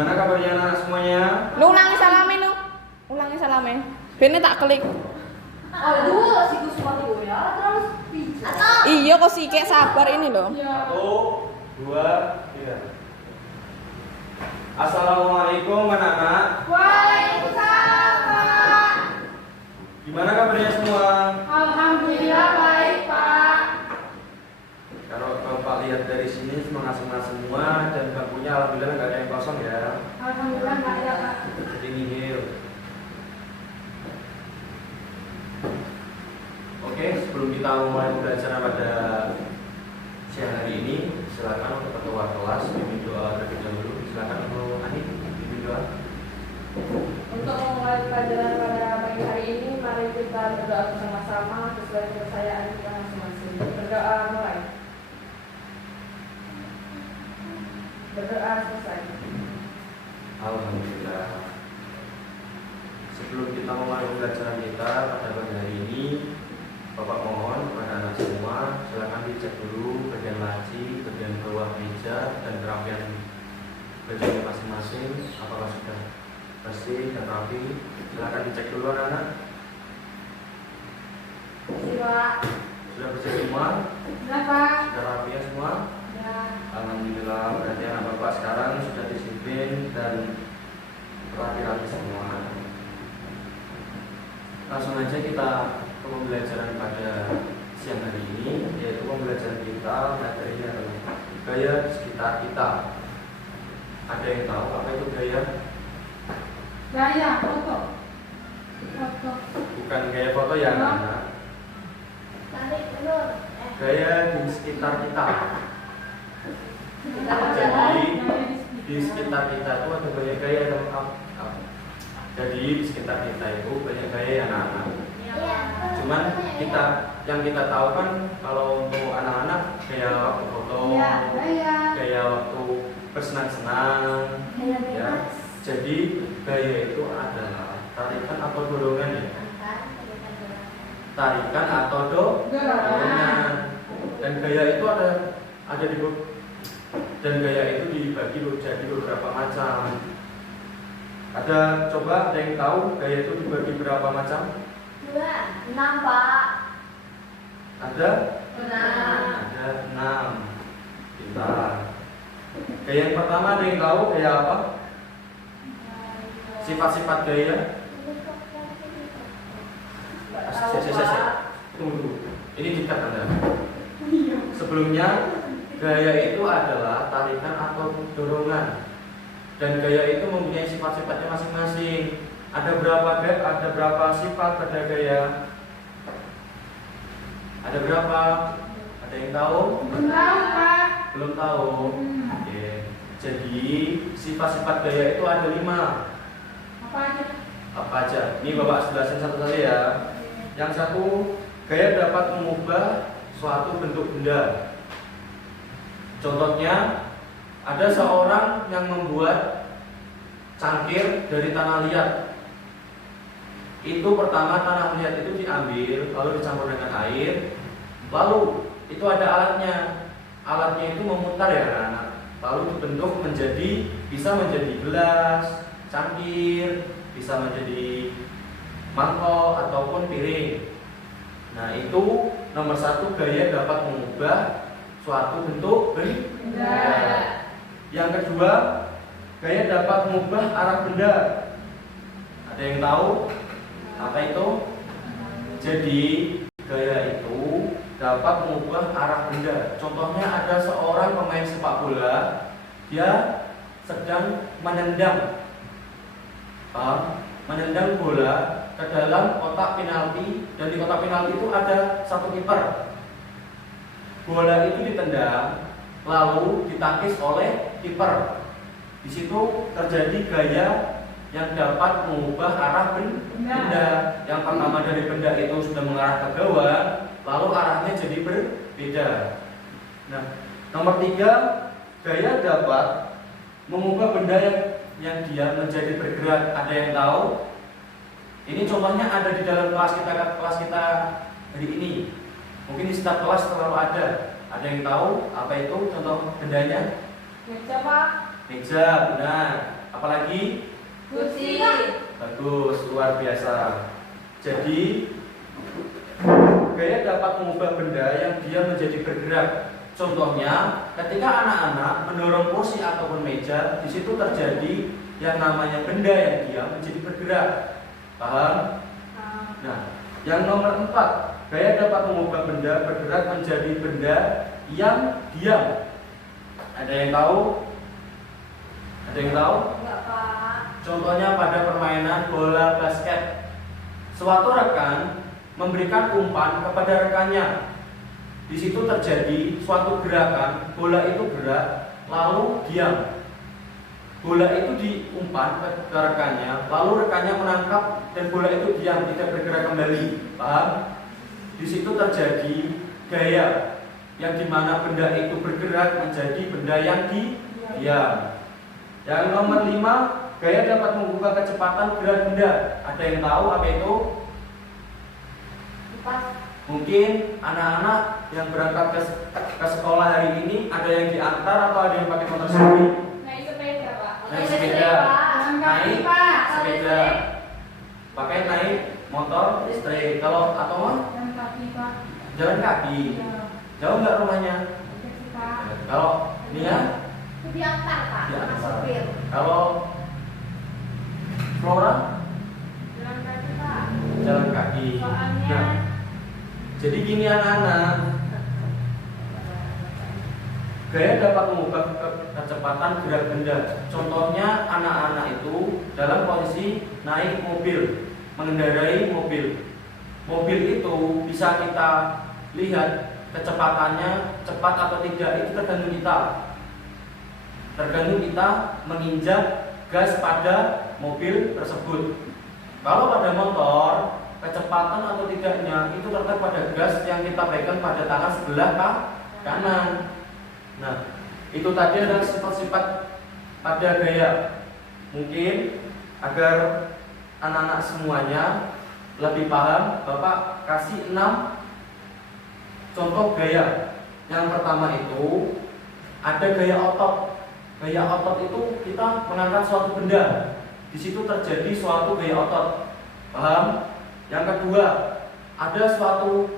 Gimana kabarnya anak semuanya? Lu ulangi salame lu. Ulangi salame. Bene tak klik. Aduh, si Gus Mati ya, terus pijat. Iya kok sih kayak sabar ini loh. 1, 2, 3. Assalamualaikum anak-anak. Waalaikumsalam, Pak. Gimana kabarnya semua? Alhamdulillah baik, Pak. Kalau Bapak lihat dari sini semangat-semangat semua dan bangkunya alhamdulillah nggak ada yang kosong ya. Alhamdulillah nggak ada, Pak. Jadi nihil. Oke, sebelum kita mulai pembelajaran pada siang hari ini, silakan untuk ketua kelas pimpin doa terlebih dahulu. Silakan untuk Ani pimpin doa. Untuk memulai pelajaran pada pagi hari ini, mari kita berdoa bersama-sama sesuai kepercayaan kita masing-masing. Berdoa mulai. Berdoa selesai. Alhamdulillah. Sebelum kita memulai pembelajaran kita pada pagi hari ini, Bapak mohon kepada anak semua, silakan dicek dulu bagian laci, bagian bawah meja, dan kerapian bajunya masing-masing. Apakah sudah bersih dan rapi? Silakan dicek dulu anak-anak. Pak. Sudah bersih semua? Sudah, Pak. Sudah rapi ya semua? Ya. Alhamdulillah, berarti anak Bapak sekarang sudah disiplin dan rapi-rapi semua. Langsung aja kita ke pembelajaran pada siang hari ini, yaitu pembelajaran kita materinya adalah gaya di sekitar kita. Ada yang tahu apa itu gaya? Gaya foto. Foto. Bukan gaya foto ya anak-anak. Tarik ulur. Gaya di sekitar kita. Jadi di sekitar kita itu ada banyak gaya yang Jadi di sekitar kita itu banyak gaya ya anak-anak. Cuman yang kita tahu kan kalau untuk anak-anak gaya waktu foto, gaya waktu bersenang-senang, ya. Jadi gaya itu adalah tarikan atau dorongan ya. Tarikan atau dorongan. Dan gaya itu ada di dan gaya itu dibagi jadi beberapa macam. Coba ada yang tahu gaya itu dibagi berapa macam? 6, Pak. Ada? 6. Ada 6. Pintar. Gaya yang pertama ada yang tahu gaya apa? Sifat-sifat gaya. Tunggu. Ini dikat Anda. Sebelumnya gaya itu adalah tarikan atau dorongan. Dan gaya itu mempunyai sifat-sifatnya masing-masing. Ada berapa sifat pada gaya? Ada berapa? Ada yang tahu? Belum tahu, Pak. Belum tahu. Oke. Jadi sifat-sifat gaya itu ada 5. Apa aja? Apa aja? Ini Bapak jelasin satu-satu ya. Yang satu, gaya dapat mengubah suatu bentuk benda. Contohnya, ada seorang yang membuat cangkir dari tanah liat. Itu pertama tanah liat itu diambil, lalu dicampur dengan air, lalu itu ada alatnya. Alatnya itu memutar ya anak-anak. Lalu dibentuk bisa menjadi gelas, cangkir, bisa menjadi mangkok ataupun piring. Nah itu nomor 1, gaya dapat mengubah suatu bentuk benda. Yang kedua, gaya dapat mengubah arah benda. Ada yang tahu apa itu? Jadi gaya itu dapat mengubah arah benda. Contohnya ada seorang pemain sepak bola, dia sedang menendang bola ke dalam kotak penalti, dan di kotak penalti itu ada satu kiper. Bola itu ditendang lalu ditangkis oleh kiper. Di situ terjadi gaya yang dapat mengubah arah benda. Yang pertama dari benda itu sudah mengarah ke gawang, lalu arahnya jadi berbeda. Nah, nomor 3, gaya dapat mengubah benda yang dia menjadi bergerak. Ada yang tahu? Ini contohnya ada di dalam kelas kita hari ini. Mungkin di setiap kelas selalu ada. Ada yang tahu apa itu contoh bendanya? Meja, Pak. Meja, benar. Apalagi? Kursi. Bagus, luar biasa. Jadi gaya dapat mengubah benda yang dia menjadi bergerak. Contohnya, ketika anak-anak mendorong kursi ataupun meja, di situ terjadi yang namanya benda yang diam menjadi bergerak. Paham? Nah, yang nomor 4, gaya dapat mengubah benda bergerak menjadi benda yang diam. Ada yang tahu? Ada yang tahu? Enggak, Pak. Contohnya pada permainan bola basket. Suatu rekan memberikan umpan kepada rekannya. Di situ terjadi suatu gerakan, bola itu gerak, lalu diam. Bola itu diumpan ke rekannya, lalu rekannya menangkap dan bola itu diam, tidak bergerak kembali. Paham? Di situ terjadi gaya yang dimana benda itu bergerak menjadi benda yang diam. Yang nomor 5, gaya dapat mengubah kecepatan gerak benda. Ada yang tahu apa itu? Mungkin anak-anak yang berangkat ke sekolah hari ini ada yang diantar atau ada yang pakai motor sendiri? Naik sepeda, Pak. Naik sepeda. Naik sepeda. Pakai naik motor listrik. Kalau atau mah? Jalan kaki, Pak. Jalan kaki. Jauh nggak rumahnya? Kalau ini ya? Diantar, Pak. Diantar. Sama supir. Kalau Flora? Jalan kaki, Pak. Jalan kaki. Soalnya Nah, jadi gini anak-anak, gaya dapat mengubah kecepatan gerak benda. Contohnya anak-anak itu dalam posisi naik mobil, mengendarai mobil. Mobil itu bisa kita lihat kecepatannya cepat atau tidak, itu tergantung kita. Tergantung kita menginjak gas pada mobil tersebut. Kalau pada motor, kecepatan atau tidaknya itu tergantung pada gas yang kita pegang pada tangan sebelah kanan. Nah, itu tadi adalah sifat-sifat pada gaya. Mungkin agar anak-anak semuanya lebih paham, Bapak kasih 6 contoh gaya. Yang pertama itu ada gaya otot. Gaya otot itu kita mengangkat suatu benda. Di situ terjadi suatu gaya otot. Paham? Yang kedua, ada suatu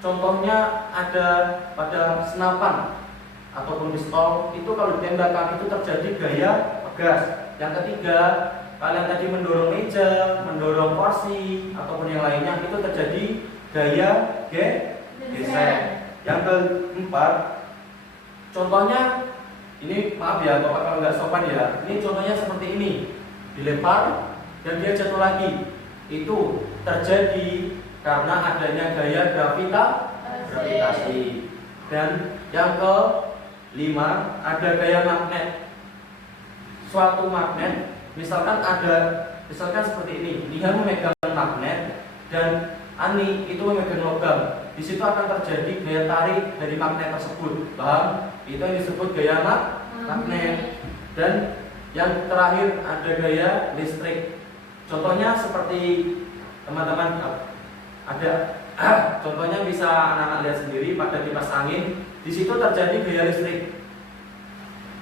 contohnya ada pada senapan ataupun pistol, itu kalau ditembakkan itu terjadi gaya pegas. Yang ketiga, kalian tadi mendorong meja, mendorong kursi ataupun yang lainnya, itu terjadi gaya gesek. Yang keempat, contohnya ini maaf ya Bapak kalau nggak sopan ya, ini contohnya seperti ini, dilempar dan dia jatuh lagi. Itu terjadi karena adanya gaya gravitasi. Dan yang kelima, ada gaya magnet. Suatu magnet, misalkan seperti ini, dia memegang magnet dan Ani itu memegang logam. Di situ akan terjadi gaya tarik dari magnet tersebut. Paham? Itu yang disebut gaya magnet. Dan yang terakhir ada gaya listrik. Contohnya seperti teman-teman ada contohnya bisa anak-anak lihat sendiri pada kipas angin. Di situ terjadi gaya listrik.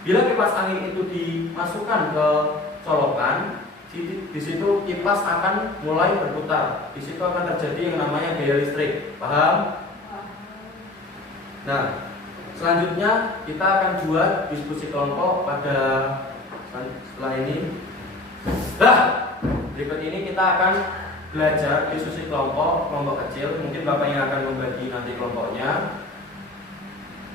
Bila kipas angin itu dimasukkan ke colokan, di situ kipas akan mulai berputar. Di situ akan terjadi yang namanya gaya listrik. Paham? Nah, selanjutnya kita akan buat diskusi kelompok pada setelah ini. Berikut ini kita akan belajar diskusi kelompok kecil. Mungkin Bapak yang akan membagi nanti kelompoknya.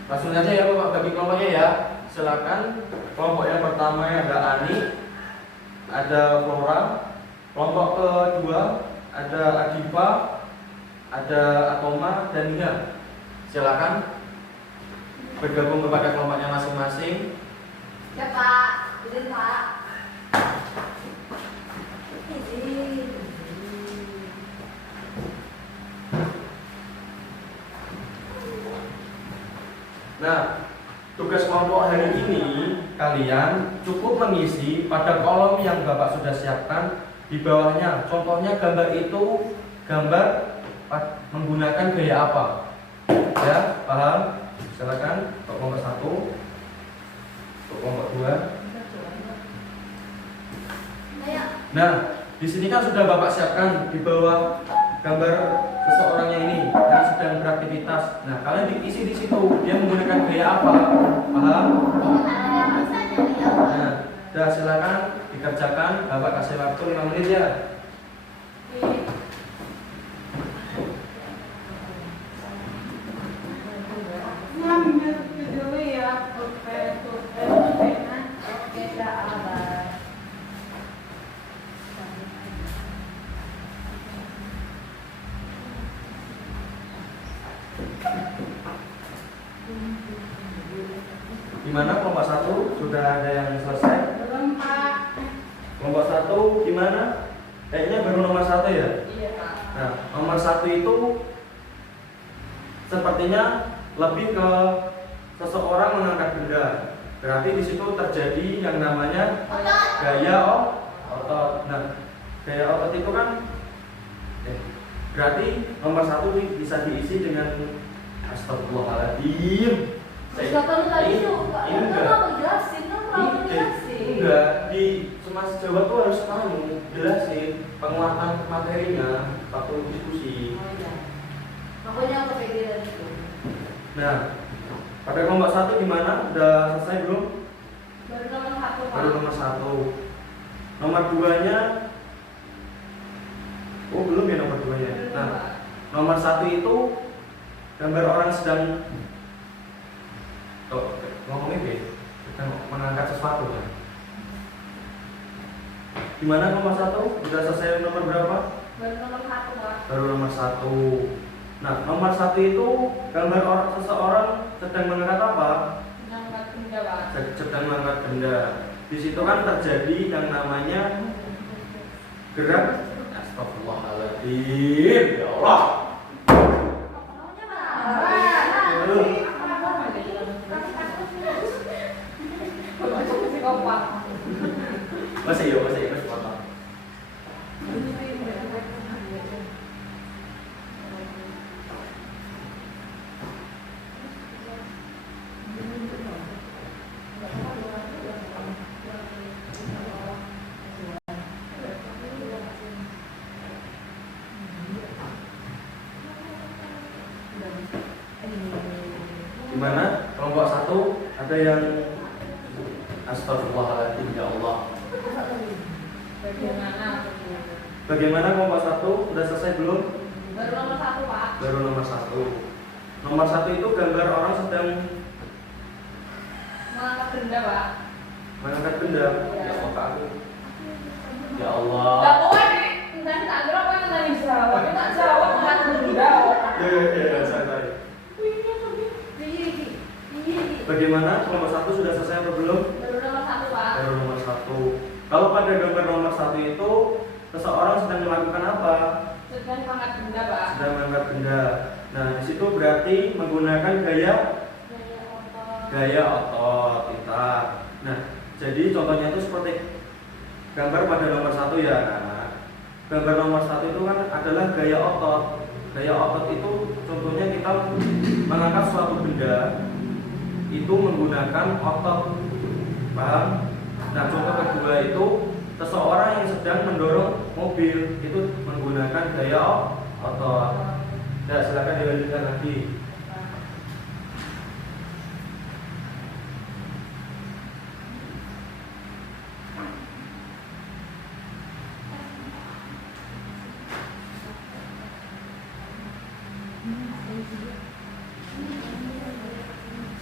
Langsung saja ya Bapak bagi kelompoknya ya. Silakan. Kelompok yang pertama ada Ani, ada Flora. Kelompok kedua ada Adifa, ada Atoma dan Nia. Silakan bergabung kepada kelompoknya masing-masing. Ya Pak, izin Pak. Izin. Nah, tugas kelompok hari ini kalian cukup mengisi pada kolom yang Bapak sudah siapkan di bawahnya. Contohnya gambar itu gambar menggunakan gaya apa? Ya, paham? Silakan untuk kelompok 1, untuk kelompok 2. Nah, di sini kan sudah Bapak siapkan di bawah gambar seseorangnya ini yang sedang beraktivitas. Nah, kalian diisi di situ. Dia menggunakan gaya apa? Paham? Nah, sudah silakan dikerjakan. Bapak kasih waktu 5 menit ya. Gimana kelompok 1? Sudah ada yang selesai? Belum, Pak. Kelompok 1 gimana? Kayaknya baru nomor 1 ya? Iya, Pak. Nah, nomor 1 itu sepertinya lebih ke seseorang mengangkat benda. Berarti di situ terjadi yang namanya gaya otot. Nah, gaya otot itu kan berarti nomor 1 bisa diisi dengan astagfirullahaladzim. Kata lu tadi tuh, Enggak. kamu jelasin, kamu jelasin. Enggak, di Semas Jawa tuh harus tahu, jelasin penguatan materinya waktu diskusi. Oh iya. Makanya aku pikiran itu. Nah, pada kelompok 1 gimana? Udah selesai belum? Baru nomor 1, Pak. Baru nomor 1. Nomor 2-nya oh belum ya nomor 2-nya. Nah, nomor 1 itu gambar orang sedang ngomongin deh, sedang mengangkat sesuatu kan. Gimana nomor 1? Udah selesai nomor berapa? Baru nomor 1, Pak. Baru nomor 1. Nah, nomor 1 itu gambar seseorang sedang mengangkat apa? Mengangkat benda, Pak. Sedang mengangkat benda. Di situ kan terjadi yang namanya gerak. Astagfirullahaladzim, ya Allah. Masih potong. Gimana? Kelompok 1 ada yang astagfirullahaladzim, ya Allah. Bagaimana kelompok 1? Sudah selesai belum? Baru nomor 1, Pak. Baru nomor 1. Nomor 1 itu gambar orang sedang Mengangkat benda, Pak. mengangkat benda. Ya. Ya Allah. Ya Allah. Gak boleh, Dik. Nanti tak kira apa yang tadi jawab. Ini tak jawab, mengangkat benda. Ya, sorry. Bagaimana kelompok 1 sudah selesai atau belum? Baru nomor 1, Pak. Baru nomor 1. Kalau pada gambar nomor 1 itu seseorang sedang melakukan apa? Sedang mengangkat benda, Pak. Sedang mengangkat benda. Nah, di situ berarti menggunakan gaya otot kita. Nah, jadi contohnya itu seperti gambar pada nomor 1 ya. Nah, gambar nomor 1 itu kan adalah gaya otot. Gaya otot itu contohnya kita mengangkat suatu benda itu menggunakan otot. Paham? Nah, contoh kedua itu seseorang yang sedang mendorong mobil itu menggunakan gaya otot. Nah, silakan dilanjutkan lagi.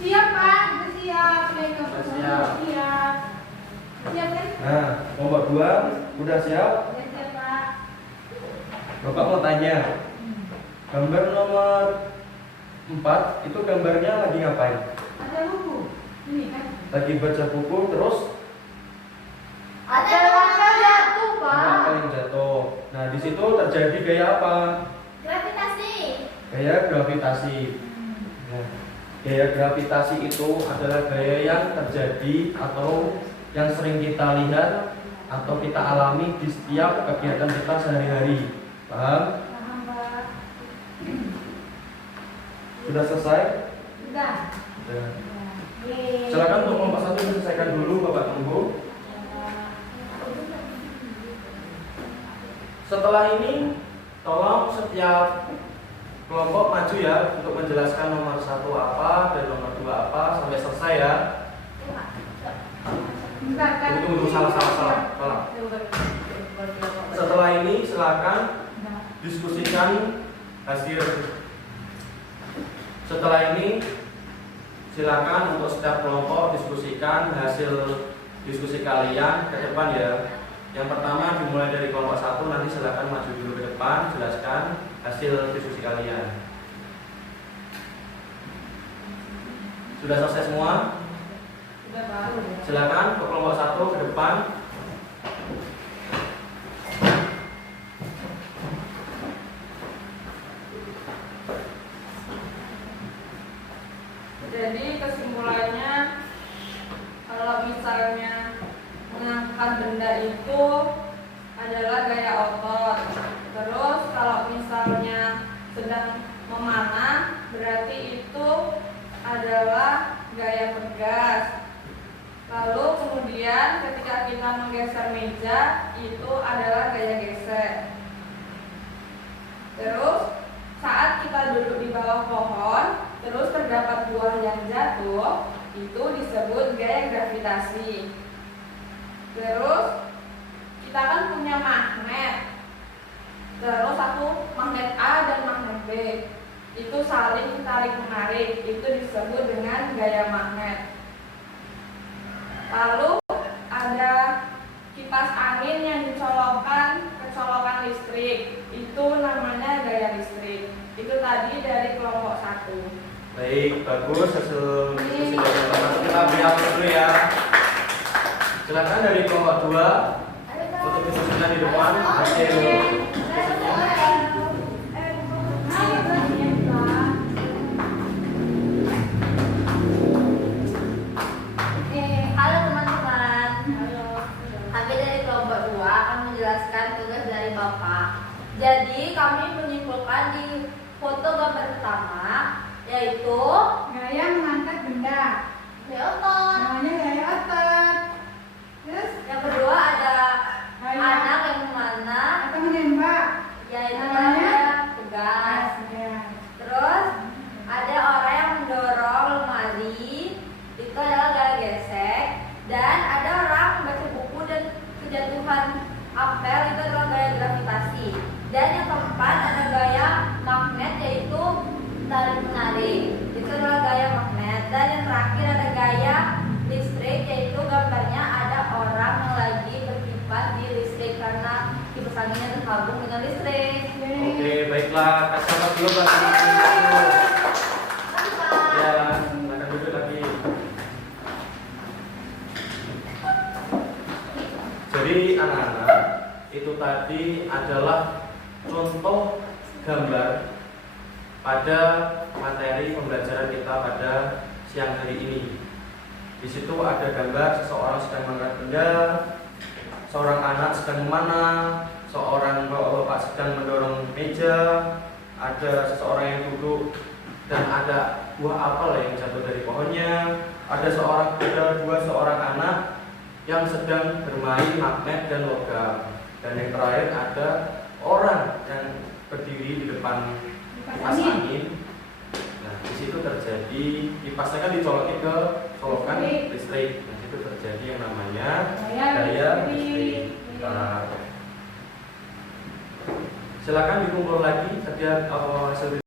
Siap, Pak. Udah siap. Siap. Siap. Siap, kan? Nah, kelompok 2 udah siap? Ya, siap, Pak. Bapak mau tanya. Gambar nomor 4 itu gambarnya lagi ngapain? Ada buku. Ini kan. Lagi baca buku terus Ada langkah jatuh, Pak. apa yang jatuh. Nah, di situ terjadi gaya apa? Gravitasi. Gaya gravitasi. Nah, gaya gravitasi itu adalah gaya yang terjadi atau yang sering kita lihat atau kita alami di setiap kegiatan kita sehari-hari. Paham? Paham, Pak. Sudah selesai? Sudah. Sudah. Yeay. Silakan untuk kelompok 1 diselesaikan dulu, Bapak tunggu. Setelah ini, tolong setiap kelompok maju ya untuk menjelaskan nomor 1 apa dan nomor 2 apa sampai selesai ya. Tunggu, salah. Setelah ini silakan diskusikan hasil. Setelah ini silakan untuk setiap kelompok diskusikan hasil diskusi kalian ke depan ya. Yang pertama dimulai dari kelompok 1, nanti silakan maju dulu ke depan, jelaskan hasil diskusi kalian. Sudah selesai semua? Sudah, Pak. Silakan ke kelompok 1 ke depan. Jadi kesimpulannya, kalau misalnya mengangkat benda itu adalah gaya otot. Terus kalau misalnya sedang memanah, berarti itu adalah gaya bergas. Lalu kemudian ketika kita menggeser meja, itu adalah gaya gesek. Terus saat kita duduk di bawah pohon, terus terdapat buah yang jatuh, itu disebut gaya gravitasi. Terus kita kan punya magnet. Terus magnet A dan magnet B itu saling tarik menarik, itu disebut dengan gaya magnet. Lalu ada kipas angin yang dicolokkan ke colokan listrik, itu namanya gaya listrik. Itu tadi dari kelompok 1. Baik, bagus hasil diskusi dari teman-teman. Kita beri aplaus dulu ya. Silakan dari kelompok 2 untuk diskusikan di depan hasil diskusinya. Halo teman-teman. Kami dari kelompok 2 akan menjelaskan tugas dari Bapak. Jadi kami menyimpulkan di foto gambar pertama, yaitu gaya mengangkat benda, gaya otot. namanya gaya otot. Terus Yang kedua ada gaya anak yang memanah, atau menembak, yaitu namanya gaya tegas. ya. Terus ada orang yang mendorong lemari, itu adalah gaya gesek. Dan ada orang membaca buku dan kejatuhan apel, itu adalah gaya gravitasi. Dan yang keempat ada gaya magnet, yaitu tarik menarik, itu adalah gaya magnet. Dan yang terakhir ada gaya listrik, yaitu gambarnya ada orang yang lagi berkipas di listrik karena kipas anginnya terhubung dengan listrik. Oke, baiklah. Kasih aplaus dulu lagi. Ya, silakan duduk lagi. Jadi anak-anak, itu tadi adalah contoh gambar pada materi pembelajaran kita pada siang hari ini. Di situ ada gambar seseorang sedang mengangkat benda, seorang anak sedang memanah, seorang bapak-bapak sedang mendorong meja, ada seseorang yang duduk dan ada buah apel yang jatuh dari pohonnya, ada seorang anak yang sedang bermain magnet dan logam, dan yang terakhir ada orang yang berdiri di depan kipas angin. Nah, di situ terjadi kipasnya kan dicolokin ke colokan listrik. Nah, situ terjadi yang namanya gaya listrik. Nah, silakan dikumpul lagi setiap hasil